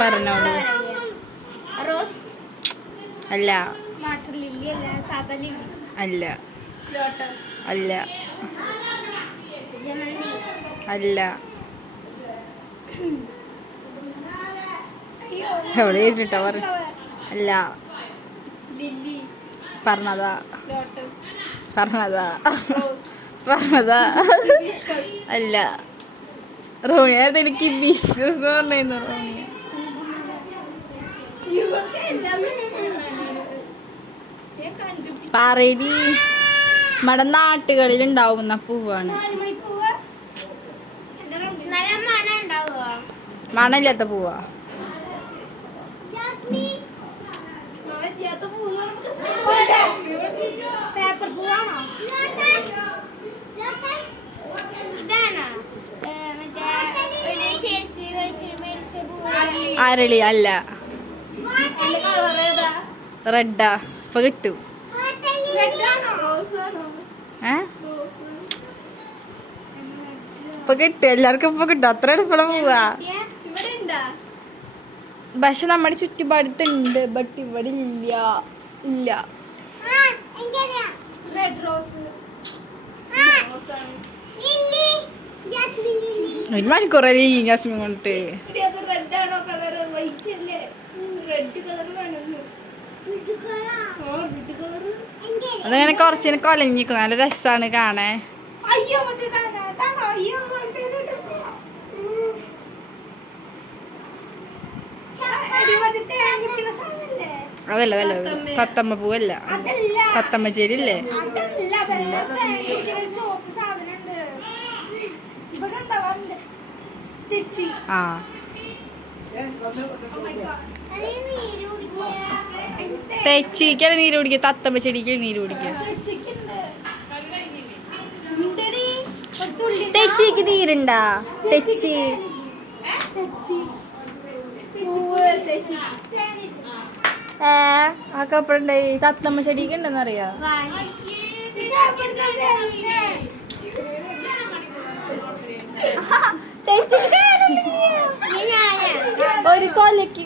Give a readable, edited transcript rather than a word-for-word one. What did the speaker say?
പറഞ്ഞോളൂ. റോസ് അല്ല water lily അല്ല, സാധാ ലില്ലി അല്ല ലോട്ടസ് അല്ല ജമന്തി അല്ല. എവിടെ ഇരുന്നിട്ടാ പറ. അല്ല ലില്ലി പറഞ്ഞതാ ലോട്ടസ് പറഞ്ഞതാ റോസ് പറഞ്ഞതാ. ഹിബിസ്കസ് അല്ല റോമിയായിട്ട് എനിക്ക് ബിസ്കസ് എന്ന് പറഞ്ഞു. റോമിയ ഇവർക്ക് എല്ലാം ഞാൻ കണ്ടുപിടിച്ചു. പറയടി. നമ്മുടെ നാട്ടുകളിൽ ഉണ്ടാവുന്ന പൂവാണ്. 4 മണിപ്പൂവ് നല്ല മണം ഉണ്ടാവുക. മണമില്ലാത്ത പൂവാ. പേപ്പർ പൂവാണോ? ഇതാണോ മറ്റേ ചേച്ചി മേടിച്ച പൂവ്? അരളി അല്ല. അതിന്റെ കളർ ഏതാ? റെഡാ. ഇപ്പൊ കിട്ടും. റെഡാണോ? റോസ് ആണോ? റോസ് ഇപ്പൊ കിട്ടും. എല്ലാവർക്കും ഇപ്പൊ കിട്ടും. അത്ര എളുപ്പം പോവാ. ഇവിടെ ഉണ്ടാ? പക്ഷെ നമ്മുടെ ചുറ്റുപാടത്തുണ്ട്. ബട്ട് ഇവിടെ ഇല്ല. ഇല്ല. Red rose. ഒരു മണിക്കൂറല്ലേ ഈ ജാസ്മിൻ കൊണ്ടിട്ട്. റെഡ് ആണോ കളർ? വൈറ്റ് അല്ലേ? റെഡ് കളർ വേണമെന്ന്. റെഡ് കളർ അതങ്ങനെ കുറച്ചിനെ കൊലഞ്ഞിക്കും. നല്ല രസാണ് കാണേ. അയ്യോ മറ്റേതാണോ? അയ്യോ അതല്ല അതല്ല തത്തമ്മ പൂവല്ല. തത്തമ്മ ചേരില്ലേ? ആ തെച്ചിക്കല്ല നീര് കുടിക്കുക. തത്തമ്മ ചെടിക്ക് നീര് കുടിക്കുക. തെച്ചിക്ക് നീരുണ്ടാ? തെച്ചി ആ കപ്പഴുണ്ടായി. തത്തമ്മ ചെടിക്ക് ഉണ്ടെന്നറിയാ? ഒരു കൊലക്ക്